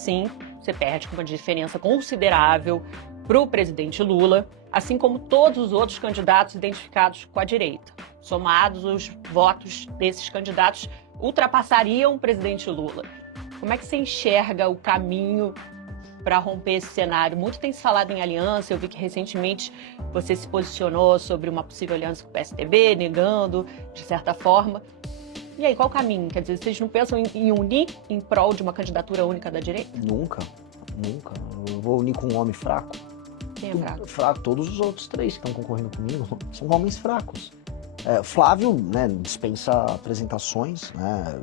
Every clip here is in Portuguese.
sim, você perde com uma diferença considerável para o presidente Lula, assim como todos os outros candidatos identificados com a direita. Somados, os votos desses candidatos ultrapassariam o presidente Lula. Como é que você enxerga o caminho para romper esse cenário? Muito tem se falado em aliança, eu vi que recentemente você se posicionou sobre uma possível aliança com o PSDB, negando, de certa forma. E aí, qual o caminho? Quer dizer, vocês não pensam em unir em prol de uma candidatura única da direita? Nunca. Eu vou unir com um homem fraco. Quem é fraco? Fraco. Todos os outros três que estão concorrendo comigo são homens fracos. Flávio, né, dispensa apresentações, né?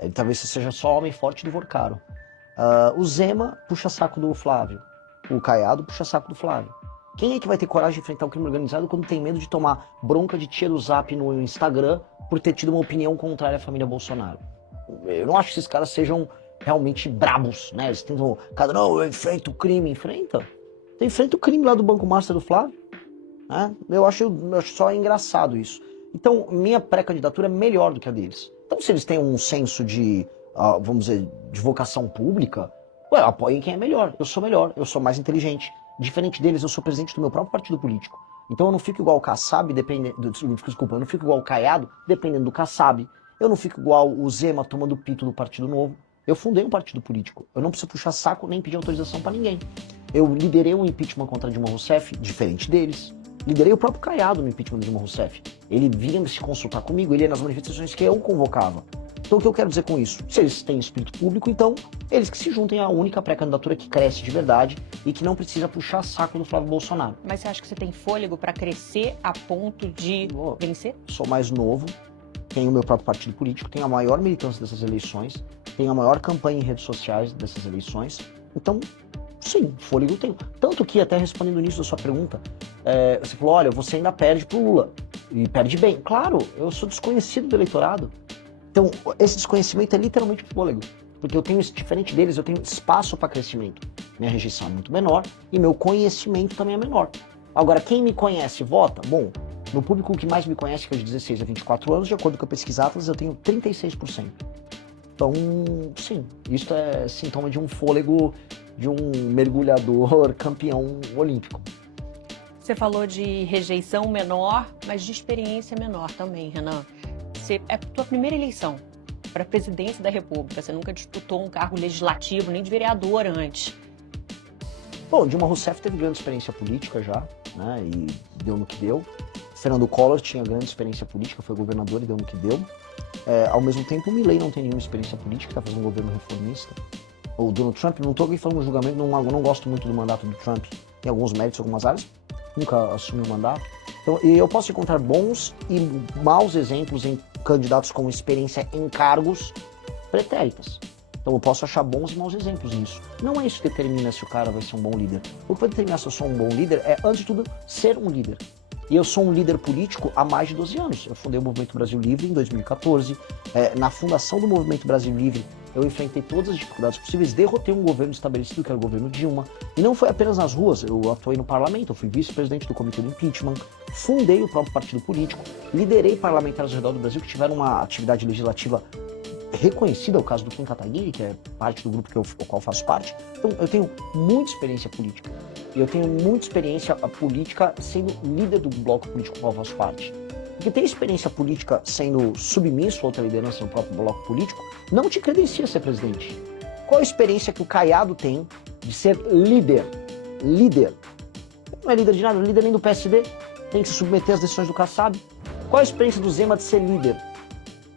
Ele talvez seja só homem forte do Vorcaro. O Zema puxa saco do Flávio. O Caiado puxa saco do Flávio. Quem é que vai ter coragem de enfrentar o crime organizado quando tem medo de tomar bronca de tia do Zap no Instagram por ter tido uma opinião contrária à família Bolsonaro? Eu não acho que esses caras sejam realmente brabos, né? Eles tentam, não, eu enfrento o crime. Enfrenta o crime lá do Banco Master do Flávio. Né? Eu acho só engraçado isso. Então, minha pré-candidatura é melhor do que a deles. Então, se eles têm um senso de, vamos dizer, de vocação pública, apoiem quem é melhor. Eu sou melhor, eu sou mais inteligente. Diferente deles, eu sou presidente do meu próprio partido político. Então eu não fico igual o Kassab, eu não fico igual o Caiado, dependendo do Kassab. Eu não fico igual o Zema tomando pito do Partido Novo. Eu fundei um partido político. Eu não preciso puxar saco nem pedir autorização pra ninguém. Eu liderei um impeachment contra Dilma Rousseff, diferente deles. Liderei o próprio Caiado no impeachment de Dilma Rousseff. Ele vinha se consultar comigo, ele ia nas manifestações que eu convocava. Então o que eu quero dizer com isso? Se eles têm espírito público, então eles que se juntem à única pré-candidatura que cresce de verdade e que não precisa puxar saco do Flávio Bolsonaro. Mas você acha que você tem fôlego para crescer a ponto de vencer? Sou mais novo, tenho o meu próprio partido político, tenho a maior militância dessas eleições, tenho a maior campanha em redes sociais dessas eleições. Então, sim, fôlego eu tenho. Tanto que, até respondendo nisso da sua pergunta, você falou, olha, você ainda perde pro Lula. E perde bem. Claro, eu sou desconhecido do eleitorado. Então, esse desconhecimento é literalmente fôlego. Porque eu tenho, diferente deles, eu tenho espaço para crescimento. Minha rejeição é muito menor e meu conhecimento também é menor. Agora, quem me conhece vota? Bom, no público que mais me conhece, que é de 16 a 24 anos, de acordo com a pesquisa Atlas, eu tenho 36%. Então, sim, isso é sintoma de um fôlego de um mergulhador campeão olímpico. Você falou de rejeição menor, mas de experiência menor também, Renan. É a tua primeira eleição para a presidência da República. Você nunca disputou um cargo legislativo, nem de vereador antes. Bom, Dilma Rousseff teve grande experiência política já, né, e deu no que deu. Fernando Collor tinha grande experiência política, foi governador e deu no que deu. Ao mesmo tempo, o Milei não tem nenhuma experiência política, está fazendo um governo reformista. O Donald Trump, não estou aqui falando de julgamento, não gosto muito do mandato do Trump. Tem alguns méritos em algumas áreas, nunca assumiu o mandato. Então, eu posso encontrar bons e maus exemplos em candidatos com experiência em cargos pretéritas. Então eu posso achar bons e maus exemplos nisso. Não é isso que determina se o cara vai ser um bom líder. O que vai determinar se eu sou um bom líder é, antes de tudo, ser um líder. E eu sou um líder político há mais de 12 anos. Eu fundei o Movimento Brasil Livre em 2014. Na fundação do Movimento Brasil Livre, eu enfrentei todas as dificuldades possíveis, derrotei um governo estabelecido, que era o governo Dilma. E não foi apenas nas ruas, eu atuei no parlamento, eu fui vice-presidente do Comitê do Impeachment, fundei o próprio partido político, liderei parlamentares ao redor do Brasil que tiveram uma atividade legislativa reconhecida, o caso do Kim Kataguiri, que é parte do grupo ao qual faço parte. Então eu tenho muita experiência política. E eu tenho muita experiência política sendo líder do bloco político ao qual faço parte. Porque ter experiência política sendo submisso a outra liderança no próprio bloco político não te credencia a ser presidente. Qual a experiência que o Caiado tem de ser líder? Líder. Não é líder de nada, não é líder nem do PSD. Tem que se submeter às decisões do Kassab. Qual a experiência do Zema de ser líder?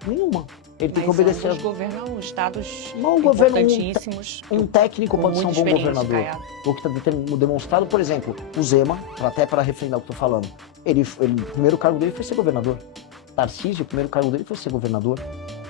Nenhuma. Ele tem que obedecer aos governam estados importantíssimos. Um técnico pode ser um bom governador. O que está demonstrado, por exemplo, o Zema, até para refrendar o que eu estou falando, o primeiro cargo dele foi ser governador. Tarcísio, o primeiro cargo dele foi ser governador.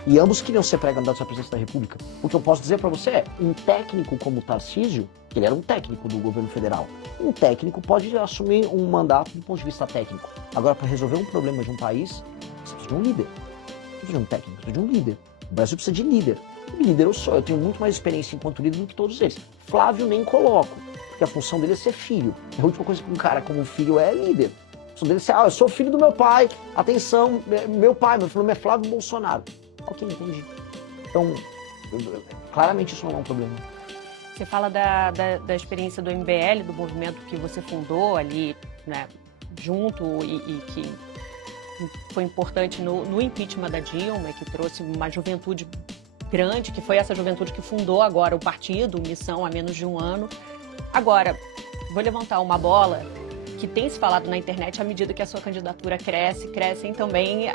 E ambos queriam ser pré-candidatos à presidência da República. O que eu posso dizer para você é, um técnico como Tarcísio, que ele era um técnico do governo federal, um técnico pode assumir um mandato do ponto de vista técnico. Agora, para resolver um problema de um país, você precisa de um líder. Você precisa de um técnico, você precisa de um líder. O Brasil precisa de líder. E líder eu sou, eu tenho muito mais experiência enquanto líder do que todos eles. Flávio nem coloco, porque a função dele é ser filho. A última coisa que um cara como filho é líder. A função dele é ser, eu sou filho do meu pai, atenção, meu nome é Flávio Bolsonaro. Ok, entendi. Então, claramente isso não é um problema. Você fala da experiência do MBL, do movimento que você fundou ali, né, junto e que foi importante no impeachment da Dilma, que trouxe uma juventude grande, que foi essa juventude que fundou agora o partido, Missão, há menos de um ano. Agora, vou levantar uma bola que tem se falado na internet à medida que a sua candidatura cresce, crescem também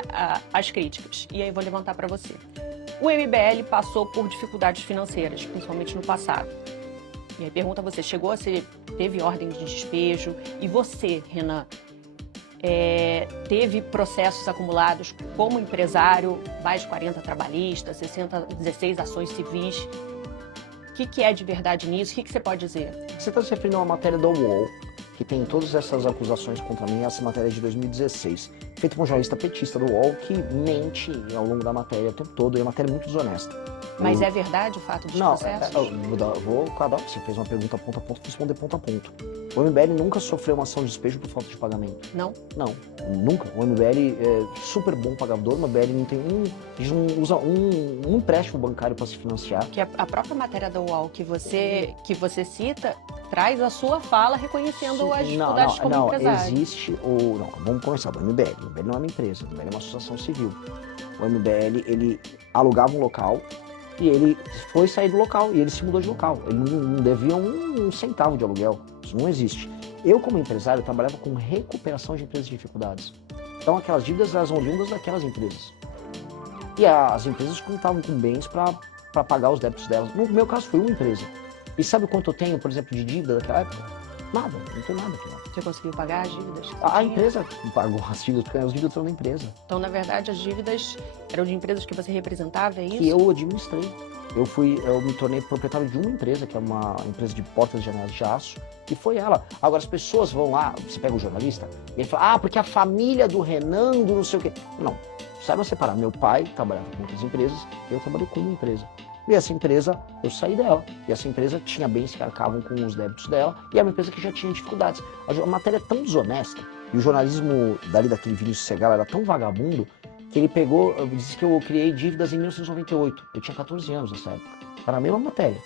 as críticas. E aí vou levantar para você. O MBL passou por dificuldades financeiras, principalmente no passado. E aí pergunta a você, teve ordem de despejo? E você, Renan, teve processos acumulados como empresário, mais de 40 trabalhistas, 16 ações civis. O que é de verdade nisso? O que você pode dizer? Você está se referindo a uma matéria do UOL, que tem todas essas acusações contra mim, essa matéria é de 2016, feita por um jornalista petista do UOL, que mente ao longo da matéria o tempo todo, e a matéria é muito desonesta. Mas é verdade o fato dos processos? Não, vou cada você fez uma pergunta ponto a ponto, vou responder ponto a ponto. O MBL nunca sofreu uma ação de despejo por falta de pagamento. Não? Não, nunca. O MBL é super bom pagador, o MBL não tem usa um empréstimo bancário para se financiar. Que a própria matéria da UOL que você cita traz a sua fala reconhecendo as dificuldades como empresário. Vamos começar do MBL. O MBL não é uma empresa, o MBL é uma associação civil. O MBL, ele alugava um local e ele foi sair do local e ele se mudou de local. Ele não devia um centavo de aluguel. Isso não existe. Eu, como empresário, trabalhava com recuperação de empresas de dificuldades. Então, aquelas dívidas eram oriundas daquelas empresas. E as empresas contavam com bens para pagar os débitos delas. No meu caso, foi uma empresa. E sabe quanto eu tenho, por exemplo, de dívida daquela época? Nada, não tenho nada aqui. Você conseguiu pagar as dívidas? A empresa pagou as dívidas, porque as dívidas são da empresa. Então, na verdade, as dívidas eram de empresas que você representava, é isso? Que eu administrei. Eu me tornei proprietário de uma empresa, que é uma empresa de portas e janelas de aço, e foi ela. Agora, as pessoas vão lá, você pega o jornalista, e ele fala, porque a família do Renan, do não sei o quê. Não, saiba separar. Meu pai trabalhava com outras empresas, eu trabalhei com uma empresa. E essa empresa, eu saí dela. E essa empresa tinha bens que arcavam com os débitos dela, e era uma empresa que já tinha dificuldades. A matéria é tão desonesta, e o jornalismo daquele Vinícius Segal era tão vagabundo, que ele disse que eu criei dívidas em 1998. Eu tinha 14 anos nessa época. Tá na mesma matéria.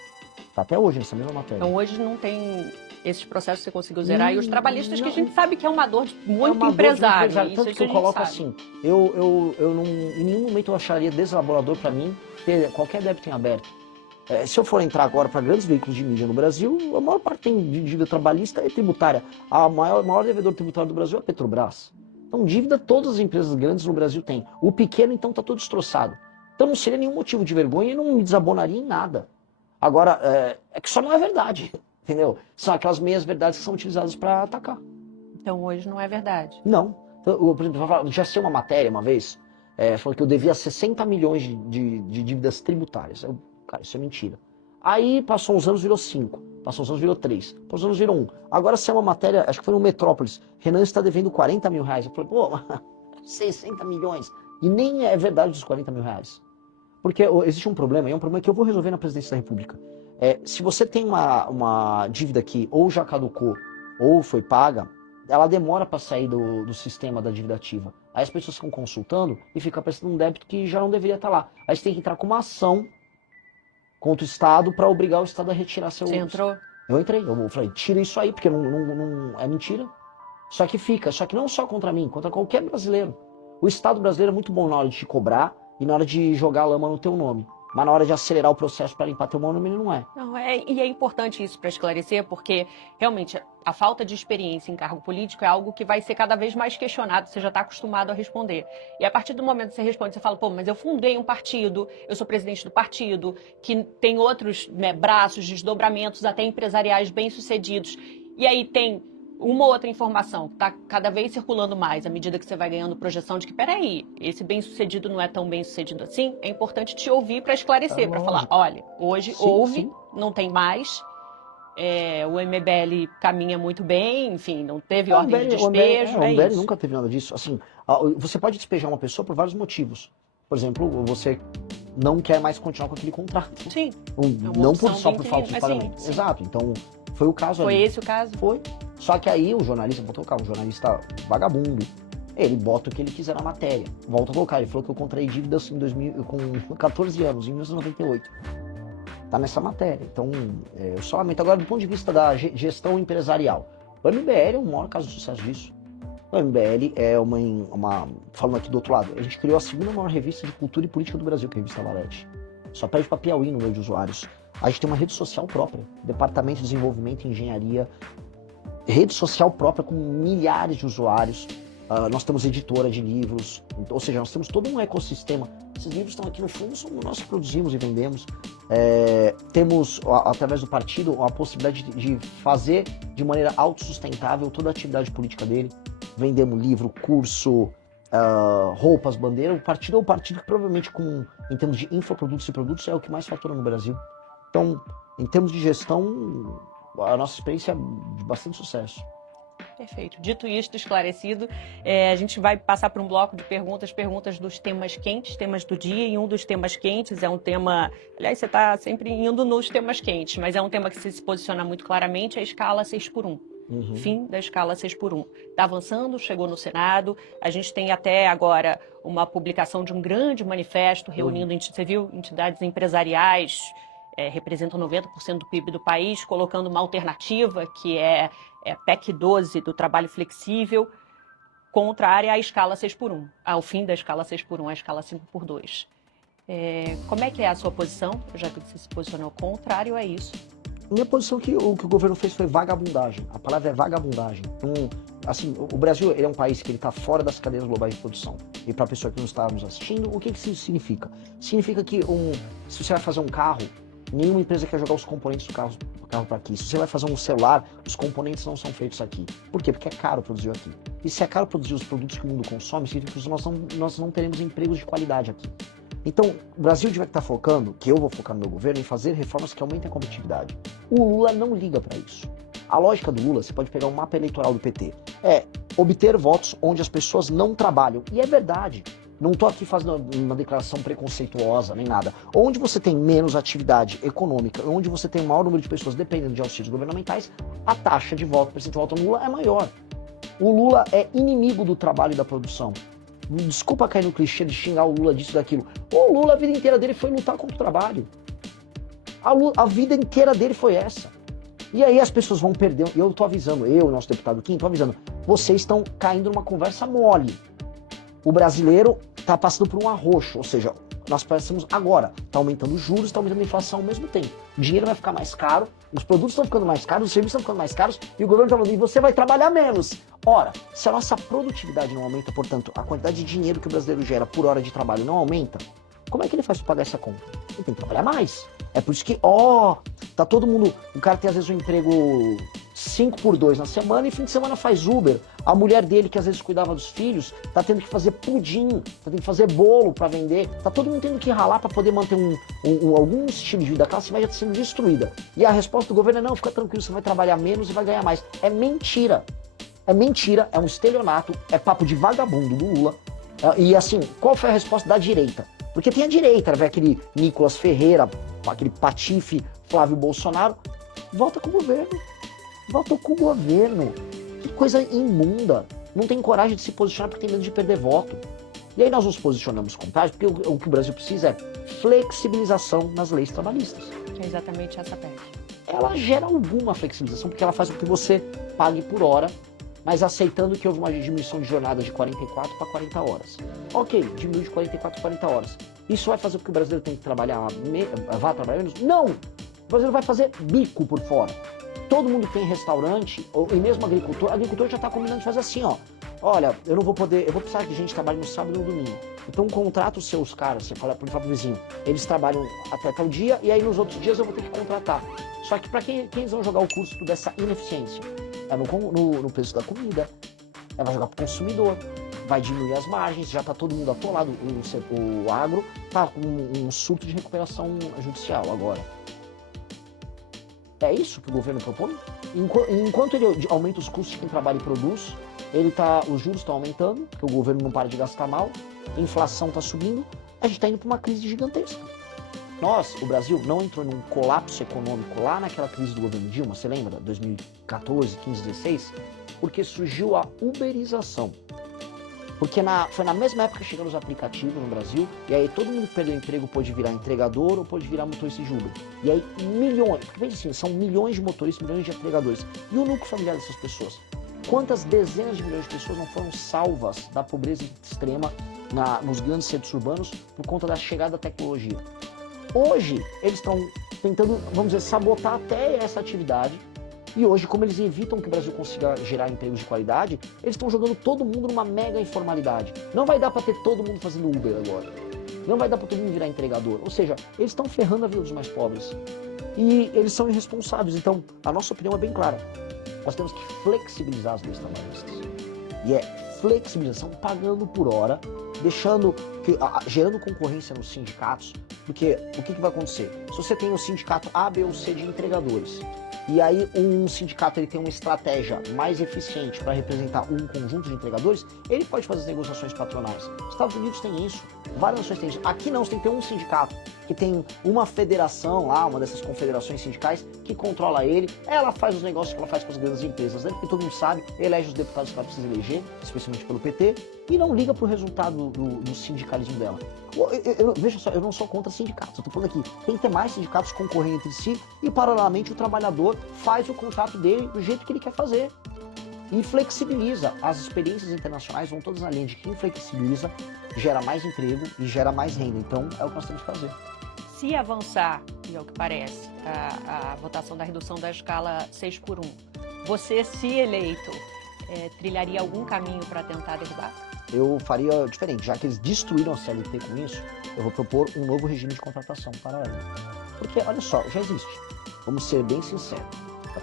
Tá até hoje nessa mesma matéria. Então hoje não tem esses processos que você conseguiu zerar. E os trabalhistas que a gente sabe que é uma dor de muito empresário. Tanto que eu coloco assim, eu não, em nenhum momento eu acharia deselaborador para mim ter qualquer débito em aberto. Se eu for entrar agora para grandes veículos de mídia no Brasil, a maior parte tem de dívida trabalhista e tributária. O maior devedor tributário do Brasil é a Petrobras. Então, dívida todas as empresas grandes no Brasil têm. O pequeno, então, está todo destroçado. Então, não seria nenhum motivo de vergonha e não me desabonaria em nada. Agora, é que só não é verdade, entendeu? São aquelas meias verdades que são utilizadas para atacar. Então, hoje não é verdade? Não. Então, por exemplo, já sei uma matéria uma vez, falou que eu devia 60 milhões de dívidas tributárias. Cara, isso é mentira. Aí, passou uns anos, virou 5. Passou uns anos, virou 3. Passou uns anos, virou 1. Agora, se é uma matéria, acho que foi no Metrópolis, Renan está devendo 40 mil reais. Eu falei, 60 milhões. E nem é verdade dos 40 mil reais. Porque existe um problema, e é um problema que eu vou resolver na presidência da República. Se você tem uma dívida que ou já caducou, ou foi paga, ela demora para sair do sistema da dívida ativa. Aí as pessoas ficam consultando e fica aparecendo um débito que já não deveria estar lá. Aí você tem que entrar com uma ação contra o Estado para obrigar o Estado a retirar seu... Você entrou? Eu entrei, eu falei, tira isso aí, porque não é mentira. Só que não só contra mim, contra qualquer brasileiro. O Estado brasileiro é muito bom na hora de te cobrar e na hora de jogar lama no teu nome. Mas na hora de acelerar o processo para limpar teu nome, ele não é. Não, e é importante isso para esclarecer, porque realmente a falta de experiência em cargo político é algo que vai ser cada vez mais questionado, você já está acostumado a responder. E a partir do momento que você responde, você fala, mas eu fundei um partido, eu sou presidente do partido, que tem outros braços, desdobramentos, até empresariais bem-sucedidos. E aí tem uma outra informação que está cada vez circulando mais à medida que você vai ganhando projeção de que, peraí, esse bem-sucedido não é tão bem-sucedido assim, é importante te ouvir para esclarecer, para falar, olha, hoje houve, não tem mais, o MBL caminha muito bem, enfim, não teve ordem de despejo, o MBL nunca teve nada disso. Assim, você pode despejar uma pessoa por vários motivos. Por exemplo, você não quer mais continuar com aquele contrato. Sim. Não só por falta de pagamento. Sim. Exato, então foi o caso ali. Foi esse o caso? Foi. Só que aí o jornalista, vou colocar, um jornalista vagabundo, ele bota o que ele quiser na matéria. Volta a colocar, ele falou que eu contraí dívidas com 14 anos, em 1998. Tá nessa matéria. Então, eu só lamento. Agora, do ponto de vista da gestão empresarial, o MBL é o maior caso de sucesso disso. O MBL é falando aqui do outro lado, a gente criou a segunda maior revista de cultura e política do Brasil, que é a revista Valete. Só perde pra Piauí no número de usuários. A gente tem uma rede social própria, departamento de desenvolvimento e engenharia, rede social própria com milhares de usuários. Nós temos editora de livros, ou seja, nós temos todo um ecossistema. Esses livros estão aqui no fundo, somos nós que produzimos e vendemos. Temos, através do partido, a possibilidade de fazer de maneira autossustentável toda a atividade política dele. Vendemos livro, curso, roupas, bandeira. O partido é o partido que provavelmente, em termos de infoprodutos e produtos, é o que mais fatura no Brasil. Então, em termos de gestão, a nossa experiência é de bastante sucesso. Perfeito. Dito isto, esclarecido, a gente vai passar por um bloco de perguntas dos temas quentes, temas do dia, e um dos temas quentes é um tema, aliás, você está sempre indo nos temas quentes, mas é um tema que se posiciona muito claramente, a escala 6x1. Fim da escala 6x1. Está avançando, chegou no Senado, a gente tem até agora uma publicação de um grande manifesto reunindo, você viu, entidades empresariais, representam 90% do PIB do país, colocando uma alternativa que é PEC 12 do trabalho flexível, contrária à escala 6x1, ao fim da escala 6x1, à escala 5x2. Como é que é a sua posição? Já que você se posicionou contrário a isso. Minha posição é que o que o governo fez foi vagabundagem. A palavra é vagabundagem. Assim, o Brasil ele é um país que ele está fora das cadeias globais de produção. E para a pessoa que não está nos assistindo, o que isso significa? Significa que se você vai fazer um carro, nenhuma empresa quer jogar os componentes do carro para aqui. Se você vai fazer um celular, os componentes não são feitos aqui. Por quê? Porque é caro produzir aqui. E se é caro produzir os produtos que o mundo consome, significa que nós não teremos empregos de qualidade aqui. Então, o Brasil vai estar focando, que eu vou focar no meu governo, em fazer reformas que aumentem a competitividade. O Lula não liga para isso. A lógica do Lula, você pode pegar o mapa eleitoral do PT, é obter votos onde as pessoas não trabalham. E é verdade. Não estou aqui fazendo uma declaração preconceituosa, nem nada. Onde você tem menos atividade econômica, onde você tem maior número de pessoas dependendo de auxílios governamentais, a taxa de voto, percentual de voto no Lula é maior. O Lula é inimigo do trabalho e da produção. Desculpa cair no clichê de xingar o Lula disso e daquilo. O Lula, a vida inteira dele foi lutar contra o trabalho. A vida inteira dele foi essa. E aí as pessoas vão perder. E eu estou avisando, nosso deputado Kim, estou avisando. Vocês estão caindo numa conversa mole. O brasileiro está passando por um arroxo, ou seja, nós passamos agora, está aumentando os juros, está aumentando a inflação ao mesmo tempo. O dinheiro vai ficar mais caro, os produtos estão ficando mais caros, os serviços estão ficando mais caros e o governo está falando, e você vai trabalhar menos. Ora, se a nossa produtividade não aumenta, portanto, a quantidade de dinheiro que o brasileiro gera por hora de trabalho não aumenta, como é que ele faz para pagar essa conta? Ele tem que trabalhar mais. É por isso que, tá todo mundo, o cara tem às vezes um emprego 5x2 na semana e fim de semana faz Uber. A mulher dele, que às vezes cuidava dos filhos, tá tendo que fazer pudim, tá tendo que fazer bolo para vender, tá todo mundo tendo que ralar para poder manter algum estilo de vida. A classe média tá sendo destruída. E a resposta do governo é, não, fica tranquilo, você vai trabalhar menos e vai ganhar mais. É mentira. É mentira, é um estelionato, é papo de vagabundo do Lula. E assim, qual foi a resposta da direita? Porque tem a direita, vai aquele Nicolas Ferreira, aquele patife Flávio Bolsonaro, volta com o governo. Voltou com o governo. Que coisa imunda. Não tem coragem de se posicionar porque tem medo de perder voto. E aí nós nos posicionamos contrários porque o que o Brasil precisa é flexibilização nas leis trabalhistas. Que é exatamente essa PEC. Ela gera alguma flexibilização porque ela faz com que você pague por hora, mas aceitando que houve uma diminuição de jornada de 44 para 40 horas. Ok, diminui de 44 para 40 horas. Isso vai fazer com que o brasileiro tenha que trabalhar, vá trabalhar menos? Não! O brasileiro vai fazer bico por fora. Todo mundo tem restaurante, e mesmo agricultor já está combinando de fazer assim, ó. Olha, eu vou precisar que a gente trabalhe no sábado e no domingo. Então contrata os seus caras, você fala pro próprio vizinho, eles trabalham até tal dia e aí nos outros dias eu vou ter que contratar. Só que para quem eles vão jogar o custo dessa ineficiência? É no preço da comida, vai jogar pro consumidor, vai diminuir as margens, já está todo mundo atolado, o agro tá com um surto de recuperação judicial agora. É isso que o governo propõe? Enquanto ele aumenta os custos de quem trabalha e produz, os juros estão aumentando, porque o governo não para de gastar mal, a inflação está subindo, a gente está indo para uma crise gigantesca. O Brasil não entrou num colapso econômico lá naquela crise do governo Dilma, você lembra? 2014, 15, 16? Porque surgiu a uberização. Porque foi na mesma época que chegaram os aplicativos no Brasil, e aí todo mundo que perdeu o emprego pôde virar entregador ou pôde virar motorista de Uber. E aí milhões, porque veja assim, são milhões de motoristas, milhões de entregadores. E o núcleo familiar dessas pessoas? Quantas dezenas de milhões de pessoas não foram salvas da pobreza extrema nos grandes centros urbanos por conta da chegada da tecnologia? Hoje, eles estão tentando, vamos dizer, sabotar até essa atividade. E hoje, como eles evitam que o Brasil consiga gerar empregos de qualidade, eles estão jogando todo mundo numa mega informalidade. Não vai dar para ter todo mundo fazendo Uber agora. Não vai dar para todo mundo virar entregador. Ou seja, eles estão ferrando a vida dos mais pobres. E eles são irresponsáveis. Então, a nossa opinião é bem clara. Nós temos que flexibilizar as leis trabalhistas. E é flexibilização pagando por hora, gerando concorrência nos sindicatos. Porque o que vai acontecer? Se você tem um sindicato A, B ou C de entregadores, e aí um sindicato ele tem uma estratégia mais eficiente para representar um conjunto de entregadores, ele pode fazer as negociações patronais. Os Estados Unidos tem isso, várias nações têm isso. Aqui não, você tem que ter um sindicato, que tem uma federação lá, uma dessas confederações sindicais, que controla ele, ela faz os negócios que ela faz com as grandes empresas, né? Porque todo mundo sabe, elege os deputados que ela precisa eleger, especialmente pelo PT, e não liga pro resultado do sindicalismo dela. Veja só, eu não sou contra sindicatos, eu tô falando aqui, tem que ter mais sindicatos concorrendo entre si e, paralelamente, o trabalhador faz o contrato dele do jeito que ele quer fazer. E flexibiliza. As experiências internacionais vão todas na linha de quem flexibiliza, gera mais emprego e gera mais renda. Então, é o que nós temos que fazer. Se avançar, e é o que parece, a votação da redução da escala 6x1, você, se eleito, trilharia algum caminho para tentar derrubar? Eu faria diferente. Já que eles destruíram a CLT com isso, eu vou propor um novo regime de contratação para ela. Porque, olha só, já existe. Vamos ser bem sinceros.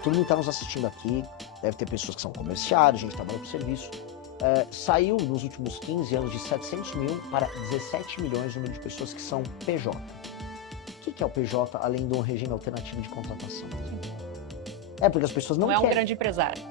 Todo mundo que está nos assistindo aqui, deve ter pessoas que são comerciários, gente que trabalha com serviço. Saiu nos últimos 15 anos de 700 mil para 17 milhões o número de pessoas que são PJ. O que é o PJ, além de um regime alternativo de contratação? Porque as pessoas não é querem. Um grande empresário.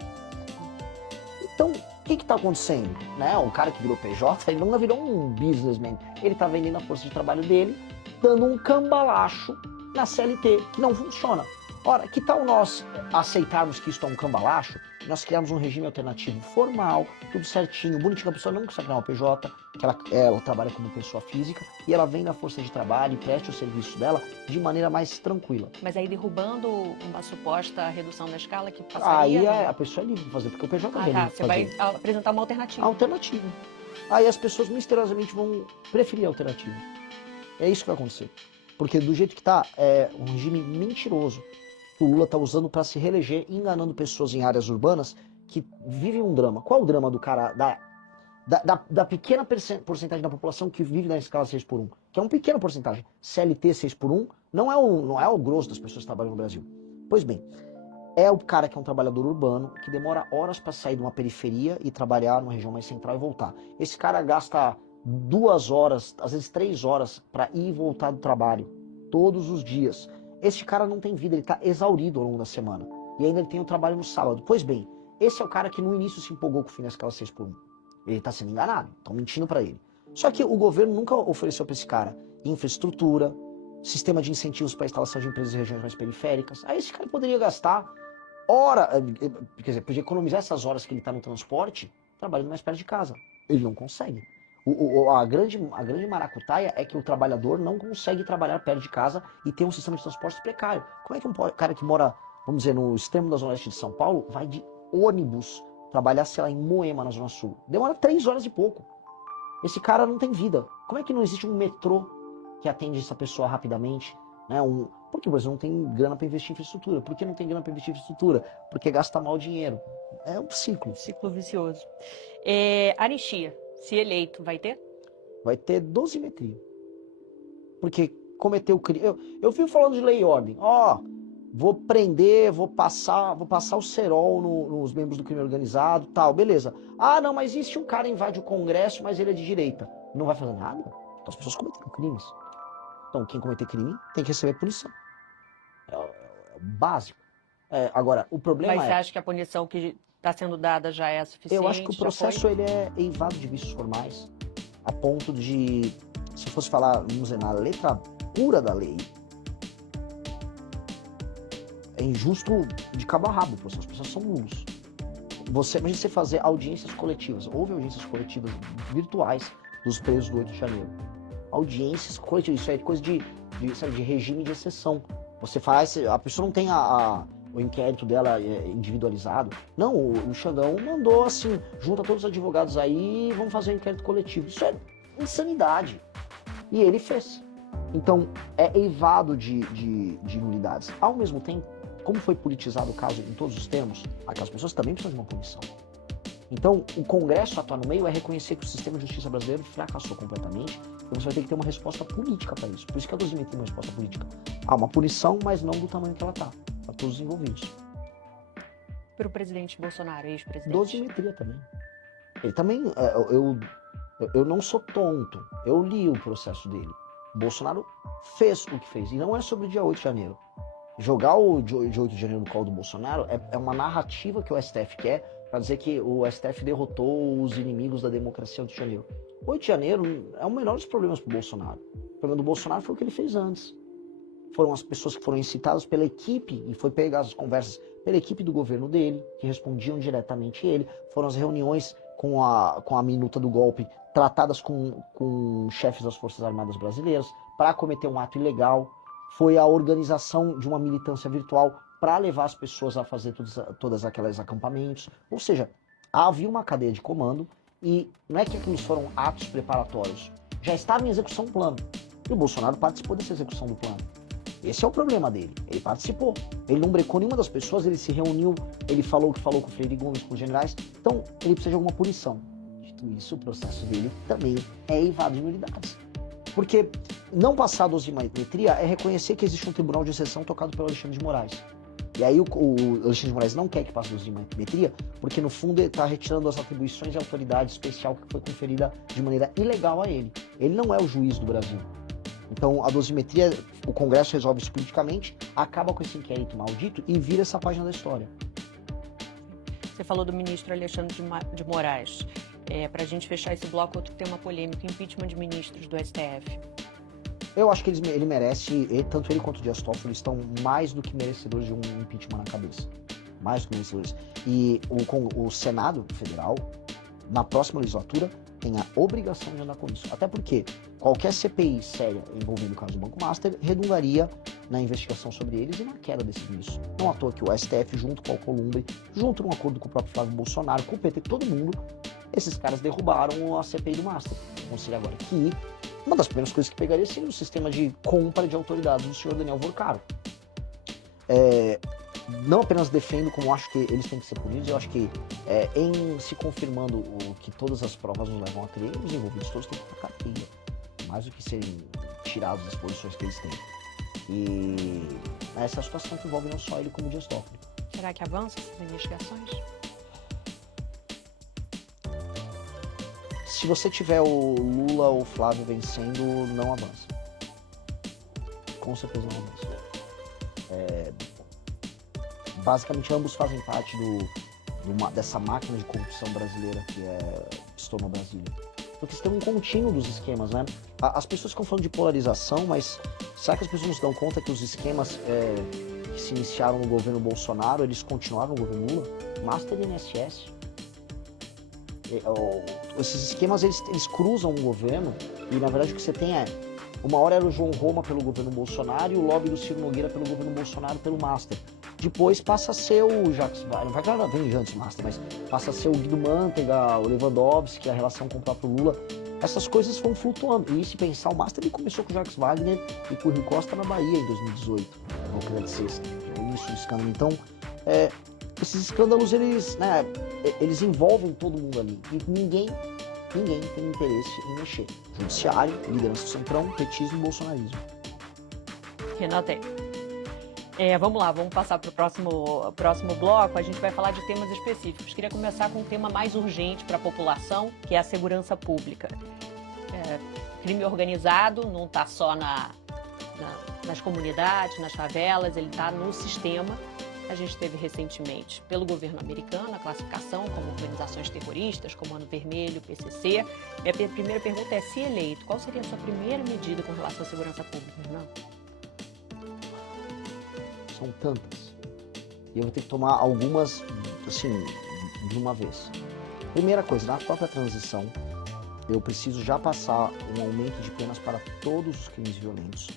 Então, o que está acontecendo? Né? O cara que virou PJ, ele não virou um businessman. Ele está vendendo a força de trabalho dele, dando um cambalacho na CLT, que não funciona. Ora, que tal nós aceitarmos que isso é um cambalacho, nós criarmos um regime alternativo formal, tudo certinho, bonitinho, a pessoa não precisa criar uma PJ, que ela trabalha como pessoa física, e ela vem na força de trabalho e preste o serviço dela de maneira mais tranquila. Mas aí derrubando uma suposta redução da escala que passaria... Aí a pessoa é livre de fazer, porque o PJ é livre de fazer. Você vai apresentar uma alternativa. Alternativa. Aí as pessoas misteriosamente vão preferir a alternativa. É isso que vai acontecer. Porque do jeito que está, é um regime mentiroso. O Lula está usando para se reeleger, enganando pessoas em áreas urbanas que vivem um drama. Qual é o drama do cara, da pequena porcentagem da população que vive na escala 6x1? Que é uma pequena porcentagem. CLT 6x1 não é o grosso das pessoas que trabalham no Brasil. Pois bem, é o cara que é um trabalhador urbano, que demora horas para sair de uma periferia e trabalhar numa região mais central e voltar. Esse cara gasta 2 horas, às vezes 3 horas, para ir e voltar do trabalho, todos os dias. Esse cara não tem vida, ele está exaurido ao longo da semana. E ainda ele tem o trabalho no sábado. Pois bem, esse é o cara que no início se empolgou com o fim da escala 6x1. Ele está sendo enganado, estão mentindo para ele. Só que o governo nunca ofereceu para esse cara infraestrutura, sistema de incentivos para a instalação de empresas em regiões mais periféricas. Aí esse cara poderia gastar podia economizar essas horas que ele está no transporte, trabalhando mais perto de casa. Ele não consegue. A grande maracutaia é que o trabalhador não consegue trabalhar perto de casa e ter um sistema de transporte precário. Como é que um cara que mora, vamos dizer, no extremo da zona oeste de São Paulo, vai de ônibus trabalhar, sei lá, em Moema, na zona sul? Demora 3 horas e pouco. Esse cara não tem vida. Como é que não existe um metrô que atende essa pessoa rapidamente? Né? Por que o Brasil não tem grana para investir em infraestrutura? Por que não tem grana para investir em infraestrutura? Porque gasta mal dinheiro. É um ciclo. Ciclo vicioso. Anistia. Se eleito, vai ter? Vai ter dosimetria. Porque cometeu crime. Eu vivo falando de lei e ordem. Vou prender, vou passar o cerol nos membros do crime organizado, tal, beleza. Não, mas e se um cara invade o Congresso, mas ele é de direita? Não vai fazer nada? Então as pessoas cometeram crimes. Então quem cometer crime tem que receber punição. É o básico. Agora, o problema Mas você acha que a punição que está sendo dada já é suficiente? Eu acho que o processo ele é eivado de vícios formais, a ponto de, se fosse falar, vamos dizer, na letra pura da lei, é injusto de cabo a rabo, as pessoas são nulos. imagina você fazer audiências coletivas. Houve audiências coletivas virtuais dos presos do 8 de janeiro. Audiências coletivas, isso é coisa sabe, de regime de exceção. Você faz, a pessoa não tem o inquérito dela individualizado. Não, o Xandão mandou assim, junta todos os advogados aí e vamos fazer um inquérito coletivo. Isso é insanidade. E ele fez. Então, é eivado de nulidades. Ao mesmo tempo, como foi politizado o caso em todos os termos, aquelas pessoas também precisam de uma punição. Então, o Congresso atuar no meio é reconhecer que o sistema de justiça brasileiro fracassou completamente e você vai ter que ter uma resposta política para isso. Por isso que a dosimetria é uma resposta política. Há uma punição, mas não do tamanho que ela está, para todos os envolvidos. Para o presidente Bolsonaro, ex-presidente. Dosimetria também. Ele também, eu não sou tonto, eu li o processo dele. O Bolsonaro fez o que fez, e não é sobre o dia 8 de janeiro. Jogar o dia 8 de janeiro no colo do Bolsonaro é uma narrativa que o STF quer para dizer que o STF derrotou os inimigos da democracia 8 de janeiro. 8 de janeiro é o menor dos problemas para o Bolsonaro. O problema do Bolsonaro foi o que ele fez antes. Foram as pessoas que foram incitadas pela equipe, e foi pegar as conversas pela equipe do governo dele, que respondiam diretamente a ele. Foram as reuniões com a minuta do golpe, tratadas com chefes das Forças Armadas Brasileiras, para cometer um ato ilegal. Foi a organização de uma militância virtual para levar as pessoas a fazer todas aqueles acampamentos. Ou seja, havia uma cadeia de comando e não é que aqueles foram atos preparatórios. Já estava em execução do plano. E o Bolsonaro participou dessa execução do plano. Esse é o problema dele. Ele participou. Ele não brecou nenhuma das pessoas, ele se reuniu, ele falou o que falou com o Freire Gomes, com os generais. Então, ele precisa de alguma punição. Dito isso, o processo dele também é eivado de nulidades. Porque não passar a dosimetria é reconhecer que existe um tribunal de exceção tocado pelo Alexandre de Moraes. E aí o Alexandre de Moraes não quer que passe a dosimetria, porque no fundo ele está retirando as atribuições de autoridade especial que foi conferida de maneira ilegal a ele. Ele não é o juiz do Brasil. Então a dosimetria, o Congresso resolve isso politicamente, acaba com esse inquérito maldito e vira essa página da história. Você falou do ministro Alexandre de Moraes. Para a gente fechar esse bloco, outro tema polêmico, impeachment de ministros do STF. Eu acho que ele merece, tanto ele quanto o Dias Toffoli estão mais do que merecedores de um impeachment na cabeça. Mais do que merecedores. E o Senado Federal, na próxima legislatura, tem a obrigação de andar com isso. Até porque qualquer CPI séria envolvendo o caso do Banco Master redundaria na investigação sobre eles e na queda desses ministros. Não à toa que o STF, junto com o Alcolumbre, junto num acordo com o próprio Flávio Bolsonaro, com o PT, todo mundo, esses caras derrubaram a CPI do Master. Vamos dizer agora que uma das primeiras coisas que pegaria seria o sistema de compra de autoridades do senhor Daniel Vorcaro. Não apenas defendo, como acho que eles têm que ser punidos, eu acho que em se confirmando que todas as provas nos levam a crer, os envolvidos todos têm que ir pra cadeia, mais do que serem tirados das posições que eles têm. E essa é a situação que envolve não só ele como o Dias Toffoli. Será que avança essas investigações? Se você tiver o Lula ou o Flávio vencendo, não avança. Com certeza não avança. Basicamente, ambos fazem parte dessa máquina de corrupção brasileira que se tornou Brasília. Porque você tem um contínuo dos esquemas, né? As pessoas ficam falando de polarização, mas será que as pessoas não se dão conta que os esquemas que se iniciaram no governo Bolsonaro, eles continuaram no governo Lula? Master e INSS. Esses esquemas, eles cruzam o governo e, na verdade, o que você tem uma hora era o João Roma pelo governo Bolsonaro e o lobby do Ciro Nogueira pelo governo Bolsonaro pelo Master. Depois passa a ser o Jacques Wagner, não vai que ela vem antes do Master, mas passa a ser o Guido Mantega, o Lewandowski, a relação com o próprio Lula. Essas coisas vão flutuando. E se pensar, o Master ele começou com o Jacques Wagner e com o Rui Costa na Bahia em 2018, na Alcântara de Sexta, que é o início do escândalo. Então, esses escândalos, eles envolvem todo mundo ali. E ninguém tem interesse em mexer. Judiciário, liderança do Centrão, petismo e bolsonarismo. Renatei. Vamos lá, vamos passar para o próximo bloco. A gente vai falar de temas específicos. Queria começar com um tema mais urgente para a população, que é a segurança pública. Crime organizado não está só nas comunidades, nas favelas, ele está no sistema. A gente teve recentemente, pelo governo americano, a classificação como organizações terroristas, Comando Vermelho, PCC. Minha primeira pergunta é, se eleito, qual seria a sua primeira medida com relação à segurança pública, Renan? São tantas. E eu vou ter que tomar algumas, assim, de uma vez. Primeira coisa, na própria transição, eu preciso já passar um aumento de penas para todos os crimes violentos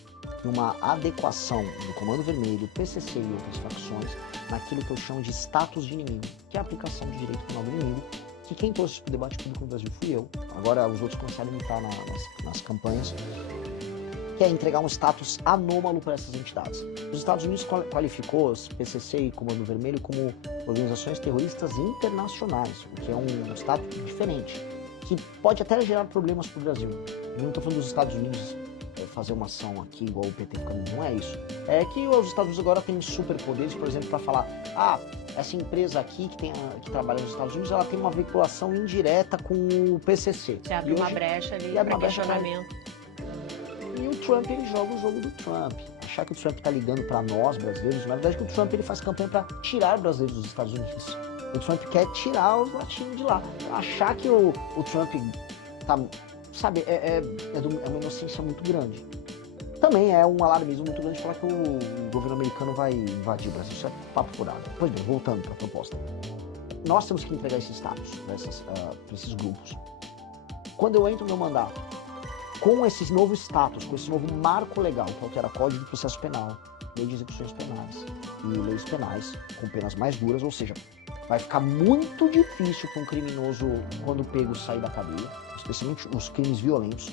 e uma adequação do Comando Vermelho, PCC e outras facções naquilo que eu chamo de status de inimigo, que é a aplicação do direito penal do inimigo, que quem trouxe para o debate público no Brasil fui eu, agora os outros começaram a imitar nas campanhas, que é entregar um status anômalo para essas entidades. Os Estados Unidos qualificou os PCC e Comando Vermelho como organizações terroristas internacionais, o que é um status diferente, que pode até gerar problemas para o Brasil. Eu não estou falando dos Estados Unidos fazer uma ação aqui igual o PT fica, não é isso. É que os Estados Unidos agora têm superpoderes, por exemplo, para falar, essa empresa aqui que trabalha nos Estados Unidos, ela tem uma vinculação indireta com o PCC. Você abre uma brecha ali para questionamento. E o Trump, ele joga o jogo do Trump. Achar que o Trump está ligando para nós, brasileiros, na verdade que o Trump ele faz campanha para tirar brasileiros dos Estados Unidos. O Trump quer tirar os latinos de lá. Achar que o Trump tá, sabe, é uma inocência muito grande. Também é um alarmismo muito grande falar que o governo americano vai invadir o Brasil. Isso é papo furado. Pois bem, voltando para a proposta. Nós temos que entregar esse status para esses grupos. Quando eu entro no meu mandato, com esse novo status, com esse novo marco legal, que altera Código de Processo Penal, Lei de Execuções Penais e leis penais, com penas mais duras, ou seja, vai ficar muito difícil para um criminoso, quando pego, sair da cadeia, especialmente os crimes violentos.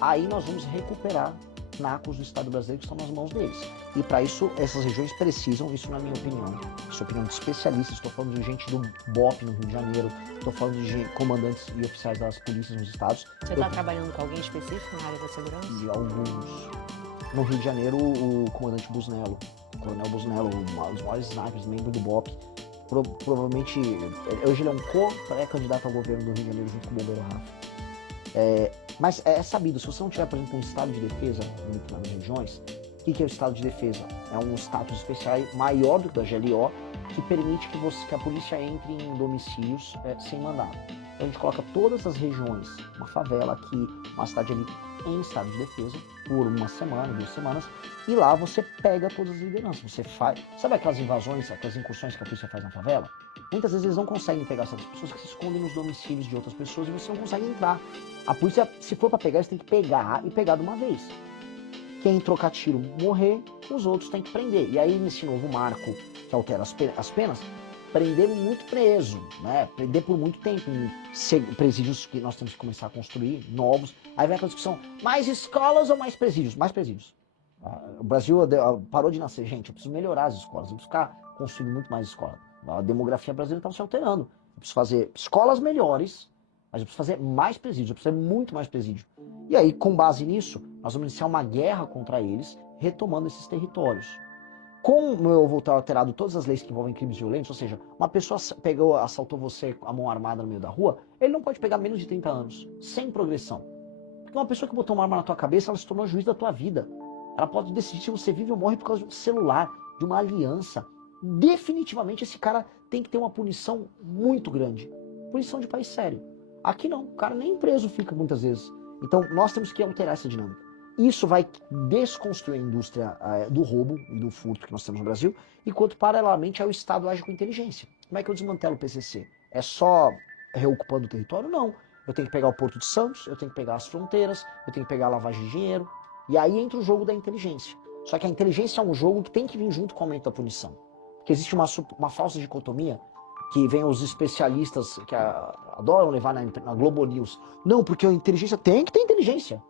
Aí nós vamos recuperar nacos do Estado brasileiro que estão nas mãos deles. E para isso, essas regiões precisam, isso na minha opinião, isso é opinião de especialistas, estou falando de gente do BOP no Rio de Janeiro, estou falando de comandantes e oficiais das polícias nos estados. Você está trabalhando com alguém específico na área da segurança? E alguns. No Rio de Janeiro, o comandante Busnello, o coronel Busnello, um dos maiores snipers, membro do BOP, provavelmente, hoje ele é um pré-candidato ao governo do Rio de Janeiro junto com o bombeiro Rafa. Mas é sabido, se você não tiver, por exemplo, um estado de defesa nas regiões, o que é o estado de defesa? É um status especial maior do que o da GLO, que permite que a polícia entre em domicílios sem mandado. Então a gente coloca todas as regiões, uma favela aqui, uma cidade ali, em estado de defesa, por uma semana, 2 semanas, e lá você pega todas as lideranças. Você faz. Sabe aquelas invasões, aquelas incursões que a polícia faz na favela? Muitas vezes eles não conseguem pegar essas pessoas que se escondem nos domicílios de outras pessoas e você não consegue entrar. A polícia, se for para pegar, eles têm que pegar e pegar de uma vez. Quem trocar tiro morrer, os outros têm que prender. E aí, nesse novo marco que altera as penas, prender muito preso, né? Prender por muito tempo em presídios que nós temos que começar a construir, novos. Aí vem aquela discussão, mais escolas ou mais presídios? Mais presídios. O Brasil parou de nascer, gente, eu preciso melhorar as escolas, eu preciso ficar construindo muito mais escola. A demografia brasileira está se alterando. Eu preciso fazer escolas melhores, mas eu preciso fazer mais presídios, eu preciso fazer muito mais presídio. E aí, com base nisso, nós vamos iniciar uma guerra contra eles, retomando esses territórios. Como eu vou ter alterado todas as leis que envolvem crimes violentos, ou seja, uma pessoa assaltou você com a mão armada no meio da rua, ele não pode pegar menos de 30 anos, sem progressão. Porque uma pessoa que botou uma arma na tua cabeça, ela se tornou juiz da tua vida. Ela pode decidir se você vive ou morre por causa de um celular, de uma aliança. Definitivamente esse cara tem que ter uma punição muito grande. Punição de país sério. Aqui não, o cara nem preso fica muitas vezes. Então nós temos que alterar essa dinâmica. Isso vai desconstruir a indústria do roubo e do furto que nós temos no Brasil, enquanto paralelamente o Estado age com inteligência. Como é que eu desmantelo o PCC? É só reocupando o território? Não. Eu tenho que pegar o Porto de Santos, eu tenho que pegar as fronteiras, eu tenho que pegar a lavagem de dinheiro. E aí entra o jogo da inteligência. Só que a inteligência é um jogo que tem que vir junto com o aumento da punição. Porque existe uma falsa dicotomia que vem os especialistas que adoram levar na Globo News. Não, porque a inteligência tem que ter inteligência.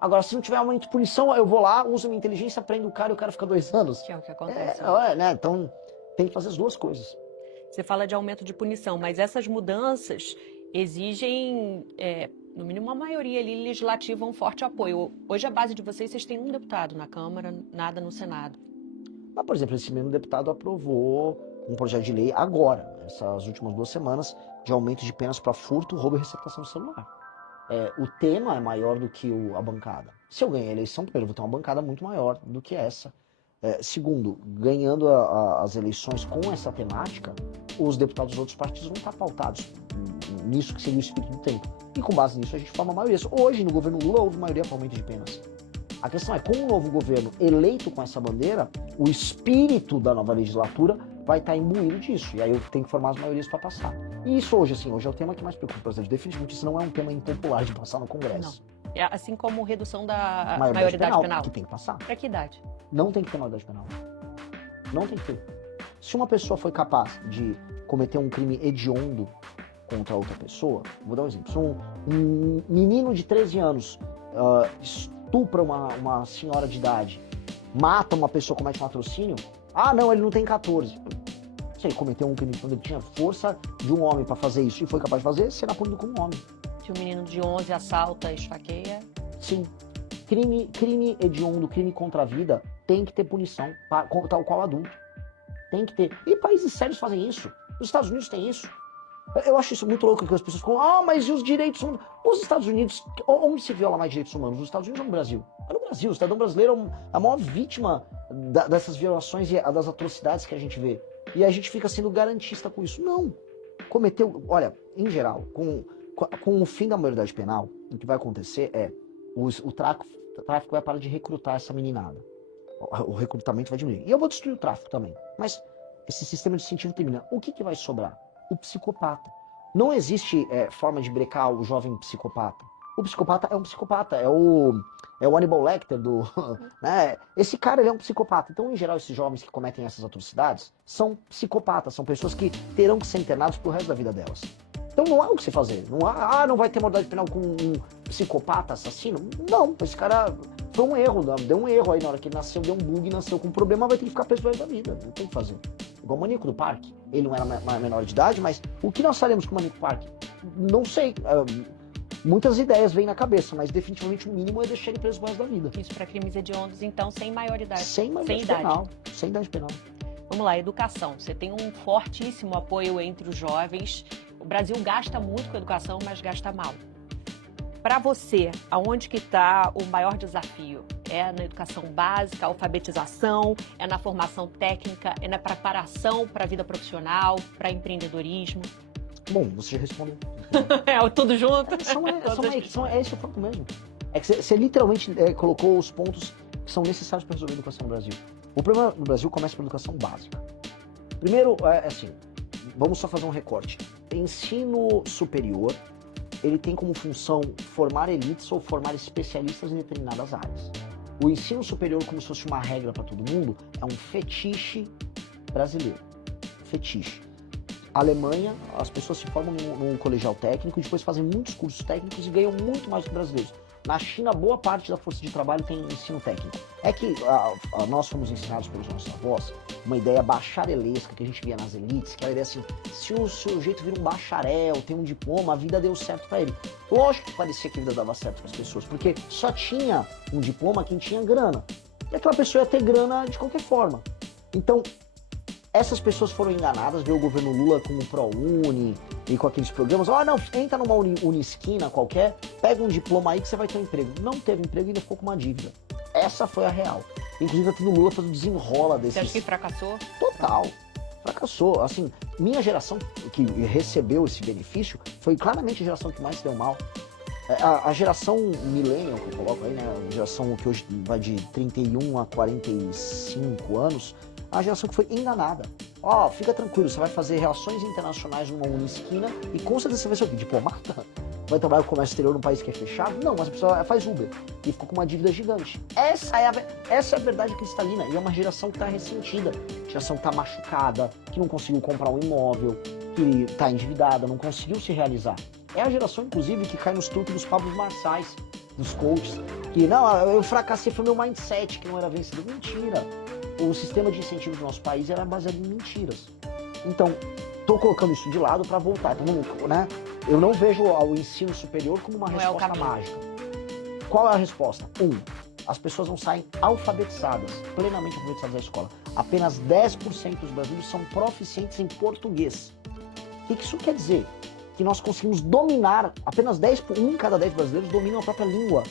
Agora, se não tiver aumento de punição, eu vou lá, uso minha inteligência, prendo o cara e o cara fica 2 anos. Que é o que acontece. Né? Então, tem que fazer as duas coisas. Você fala de aumento de punição, mas essas mudanças exigem, no mínimo, uma maioria ali legislativa, um forte apoio. Hoje, a base de vocês têm um deputado na Câmara, nada no Senado. Mas, por exemplo, esse mesmo deputado aprovou um projeto de lei agora, essas últimas 2 semanas, de aumento de penas para furto, roubo e receptação de celular. O tema é maior do que a bancada. Se eu ganhar a eleição, primeiro, eu vou ter uma bancada muito maior do que essa. Segundo, ganhando as eleições com essa temática, os deputados dos outros partidos vão estar pautados nisso que seria o espírito do tempo. E com base nisso a gente forma maiorias. Hoje, no governo Lula, houve maioria para aumento de penas. A questão é, com o novo governo eleito com essa bandeira, o espírito da nova legislatura vai estar imbuído disso. E aí eu tenho que formar as maiorias para passar. E isso hoje, assim, hoje é o tema que mais preocupa o brasileiro. Definitivamente isso não é um tema impopular de passar no Congresso. Não. É assim como redução da Maioridade penal. Que tem que passar. Pra que idade? Não tem que ter maioridade penal. Não tem que ter. Se uma pessoa foi capaz de cometer um crime hediondo contra outra pessoa, vou dar um exemplo. Se um menino de 13 anos estupra uma senhora de idade, mata uma pessoa, comete um latrocínio, não, ele não tem 14. Se ele cometeu um crime quando ele tinha força de um homem para fazer isso e foi capaz de fazer, será punido como um homem. Se um menino de 11 assalta, esfaqueia... Sim. Crime hediondo, crime contra a vida, tem que ter punição, tal qual adulto. Tem que ter. E países sérios fazem isso. Os Estados Unidos têm isso. Eu acho isso muito louco, que as pessoas falam, mas e os direitos humanos? Os Estados Unidos, onde se viola mais direitos humanos? Nos Estados Unidos ou no Brasil? É no Brasil. O cidadão brasileiro é a maior vítima dessas violações e das atrocidades que a gente vê. E a gente fica sendo garantista com isso. Não. Cometeu... Olha, em geral, com o fim da maioridade penal, o que vai acontecer é o tráfico vai parar de recrutar essa meninada. O recrutamento vai diminuir. E eu vou destruir o tráfico também. Mas esse sistema de incentivo termina. O que vai sobrar? O psicopata. Não existe forma de brecar o jovem psicopata. O psicopata é um psicopata. É o Hannibal Lecter do... né? Esse cara, ele é um psicopata. Então, em geral, esses jovens que cometem essas atrocidades são psicopatas. São pessoas que terão que ser internados pro resto da vida delas. Então não há o que se fazer. Não vai ter maioridade penal com um psicopata assassino? Não, esse cara foi um erro, deu um erro aí na hora que ele nasceu, deu um bug, nasceu com um problema, vai ter que ficar preso pro resto da vida. Não tem o que fazer. Igual o Maníaco do Parque. Ele não era menor de idade, mas o que nós faremos com o Maníaco do Parque? Não sei. Muitas ideias vêm na cabeça, mas definitivamente o mínimo é deixar ele preso pro resto da vida. Isso para crimes hediondos, então, sem maioridade. Sem maioridade penal. Sem idade penal. Vamos lá, educação. Você tem um fortíssimo apoio entre os jovens. O Brasil gasta muito com educação, mas gasta mal. Para você, aonde que está o maior desafio? É na educação básica, alfabetização, é na formação técnica, é na preparação para a vida profissional, para empreendedorismo? Bom, você já respondeu. Tudo junto? É esse o ponto mesmo. É que você literalmente colocou os pontos que são necessários para resolver a educação no Brasil. O problema no Brasil começa pela educação básica. Primeiro, vamos só fazer um recorte. Ensino superior, ele tem como função formar elites ou formar especialistas em determinadas áreas. O ensino superior, como se fosse uma regra para todo mundo, é um fetiche brasileiro. Fetiche. Alemanha, as pessoas se formam num colegial técnico e depois fazem muitos cursos técnicos e ganham muito mais do que brasileiros. Na China, boa parte da força de trabalho tem ensino técnico. É que nós fomos ensinados pelos nossos avós uma ideia bacharelesca que a gente via nas elites, que era a ideia assim, se o sujeito vira um bacharel, tem um diploma, a vida deu certo para ele. Lógico que parecia que a vida dava certo para as pessoas, porque só tinha um diploma quem tinha grana. E aquela pessoa ia ter grana de qualquer forma. Então, essas pessoas foram enganadas, veio o governo Lula com o ProUni e com aqueles programas. Não, entra numa Unisquina qualquer, pega um diploma aí que você vai ter um emprego. Não teve emprego e ainda ficou com uma dívida. Essa foi a real. Inclusive até no Lula fazendo desenrola desses... Você acha que fracassou? Total. Fracassou. Assim, minha geração que recebeu esse benefício foi claramente a geração que mais se deu mal. A geração millennial que eu coloco aí, né? A geração que hoje vai de 31 a 45 anos... A geração que foi enganada. Fica tranquilo, você vai fazer relações internacionais numa Unisquina e com certeza você vai ser o quê? Diplomata? Vai trabalhar com o comércio exterior num país que é fechado? Não, mas a pessoa faz Uber e ficou com uma dívida gigante. Essa é a verdade cristalina e é uma geração que está ressentida, geração que está machucada, que não conseguiu comprar um imóvel, que está endividada, não conseguiu se realizar. É a geração, inclusive, que cai nos truques dos Pablos Marçais, dos coaches, que eu fracassei, foi meu mindset que não era vencido. Mentira! O sistema de incentivo do nosso país era baseado em mentiras. Então, estou colocando isso de lado para voltar. Então, né? Eu não vejo o ensino superior como uma resposta mágica. Qual é a resposta? As pessoas não saem alfabetizadas, plenamente alfabetizadas da escola. Apenas 10% dos brasileiros são proficientes em português. O que isso quer dizer? Que nós conseguimos dominar, apenas 1 em cada 10 brasileiros dominam a própria língua.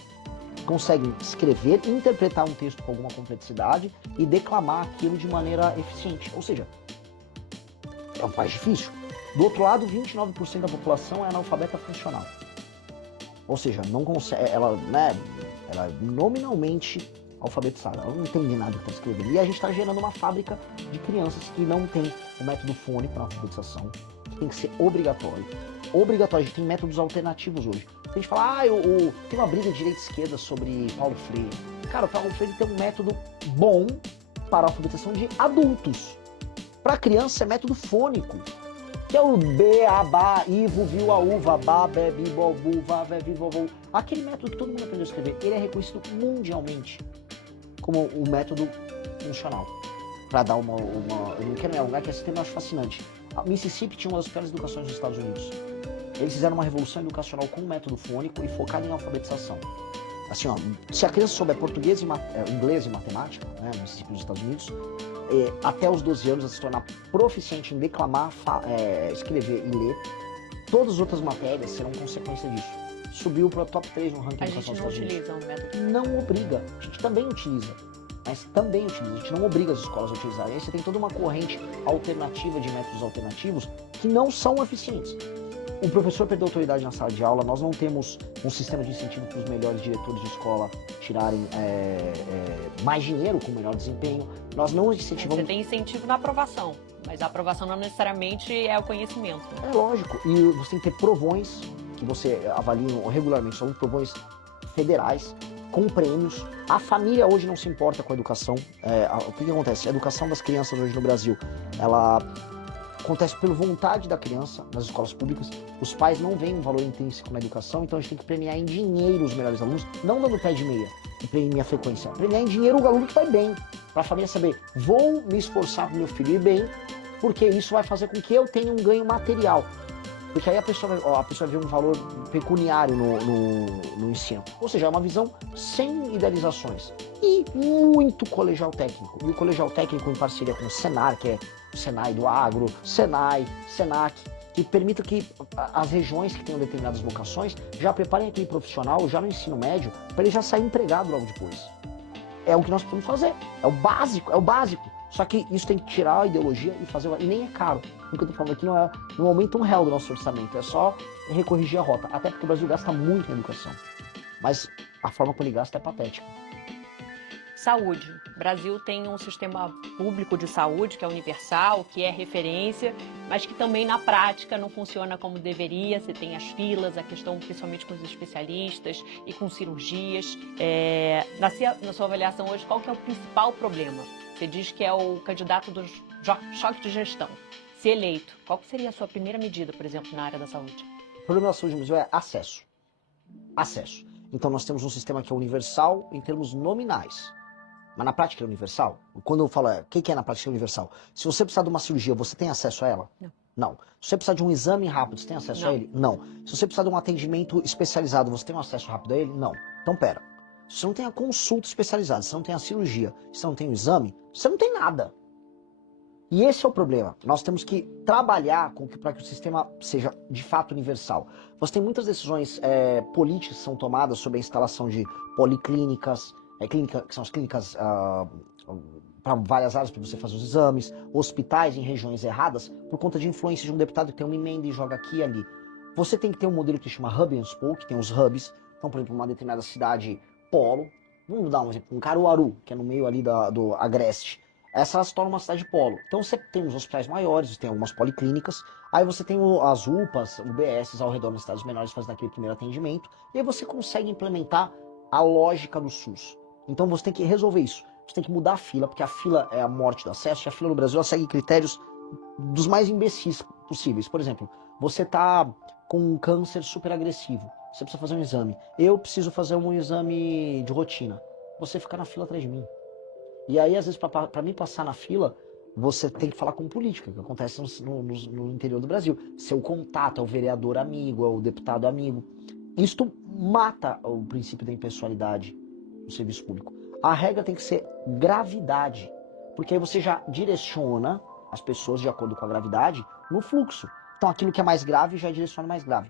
Conseguem escrever, interpretar um texto com alguma complexidade e declamar aquilo de maneira eficiente. Ou seja, é um país difícil. Do outro lado, 29% da população é analfabeta funcional. Ou seja, não consegue, ela nominalmente alfabetizada, ela não entende nada que está escrevendo. E a gente está gerando uma fábrica de crianças que não tem o método fônico para alfabetização, que tem que ser obrigatório. Obrigatório, a gente tem métodos alternativos hoje. A gente fala, tem uma briga de direita e esquerda sobre Paulo Freire. Cara, o Paulo Freire tem um método bom para a alfabetização de adultos. Para criança é método fônico, que é o B, A, Ba, Ivo, Viu, A, Uva, Ba, Be, Bi, Bo, Bu, Va, Ve, Vi, Vo, Vo. Aquele método que todo mundo aprendeu a escrever, ele é reconhecido mundialmente como o método funcional. Para dar uma... Eu não quero me alongar, que esse tema eu acho fascinante. A Mississippi tinha uma das piores educações dos Estados Unidos. Eles fizeram uma revolução educacional com o método fônico e focado em alfabetização. Assim, ó, se a criança souber português inglês e matemática, né, no Mississippi dos Estados Unidos, até os 12 anos, ela se tornar proficiente em declamar, escrever e ler, todas as outras matérias serão consequência disso. Subiu para o top 3 no ranking de educação dos Estados Unidos. A gente não utiliza o método. Não obriga, a gente também utiliza. Mas também utiliza, a gente não obriga as escolas a utilizarem. Aí você tem toda uma corrente alternativa de métodos alternativos que não são eficientes. O professor perdeu autoridade na sala de aula, nós não temos um sistema de incentivo para os melhores diretores de escola tirarem mais dinheiro com melhor desempenho. Nós não incentivamos... Você tem incentivo na aprovação, mas a aprovação não necessariamente é o conhecimento. Né? É lógico, e você tem que ter provões, que você avalia regularmente, são provões federais, com prêmios. A família hoje não se importa com a educação. O que acontece? A educação das crianças hoje no Brasil, ela acontece pela vontade da criança nas escolas públicas. Os pais não veem um valor intrínseco na educação, então a gente tem que premiar em dinheiro os melhores alunos, não dando pé de meia e premiar a frequência. Premiar em dinheiro o aluno que vai bem, para a família saber, vou me esforçar para o meu filho ir bem, porque isso vai fazer com que eu tenha um ganho material. Porque aí a pessoa vê um valor pecuniário no ensino. Ou seja, é uma visão sem idealizações. E muito colegial técnico. E o colegial técnico em parceria com o Senar, que é o Senai do Agro, Senai, Senac, que permita que as regiões que tenham determinadas vocações já preparem aquele profissional já no ensino médio para ele já sair empregado logo depois. É o que nós precisamos fazer. É o básico, é o básico. Só que isso tem que tirar a ideologia e fazer... E nem é caro. O que eu tô falando aqui não aumenta um real do nosso orçamento. É só recorrigir a rota. Até porque o Brasil gasta muito em educação. Mas a forma como ele gasta é patética. Saúde. O Brasil tem um sistema público de saúde que é universal, que é referência, mas que também na prática não funciona como deveria. Você tem as filas, a questão principalmente com os especialistas e com cirurgias. Na sua avaliação hoje, qual que é o principal problema? Você diz que é o candidato do choque de gestão. Se eleito, qual que seria a sua primeira medida, por exemplo, na área da saúde? O problema da saúde no Brasil é acesso. Acesso. Então nós temos um sistema que é universal em termos nominais. Mas na prática é universal? Quando eu falo, o que é na prática universal? Se você precisar de uma cirurgia, você tem acesso a ela? Não. Não. Se você precisar de um exame rápido, você tem acesso a ele? Não. Se você precisar de um atendimento especializado, você tem um acesso rápido a ele? Não. Então pera. Se você não tem a consulta especializada, se você não tem a cirurgia, se você não tem o exame, você não tem nada. E esse é o problema. Nós temos que trabalhar para que o sistema seja de fato universal. Você tem muitas decisões políticas que são tomadas sobre a instalação de policlínicas, que são as clínicas para várias áreas para você fazer os exames, hospitais em regiões erradas, por conta de influência de um deputado que tem uma emenda e joga aqui e ali. Você tem que ter um modelo que se chama Hub and Spoke, tem os hubs. Então, por exemplo, uma determinada cidade polo, vamos dar um exemplo, um Caruaru, que é no meio ali do Agreste. Essa se torna uma cidade polo. Então você tem os hospitais maiores, você tem algumas policlínicas, aí você tem as UPAs, UBSs ao redor das cidades menores fazendo aquele primeiro atendimento, e aí você consegue implementar a lógica do SUS. Então você tem que resolver isso. Você tem que mudar a fila, porque a fila é a morte do acesso, e a fila no Brasil ela segue critérios dos mais imbecis possíveis. Por exemplo, você tá com um câncer super agressivo, você precisa fazer um exame. Eu preciso fazer um exame de rotina. Você fica na fila atrás de mim. E aí, às vezes, para mim passar na fila, você tem que falar com política, que acontece no interior do Brasil. Seu contato é o vereador amigo, é o deputado amigo. Isto mata o princípio da impessoalidade no serviço público. A regra tem que ser gravidade, porque aí você já direciona as pessoas de acordo com a gravidade no fluxo. Então aquilo que é mais grave já direciona mais grave.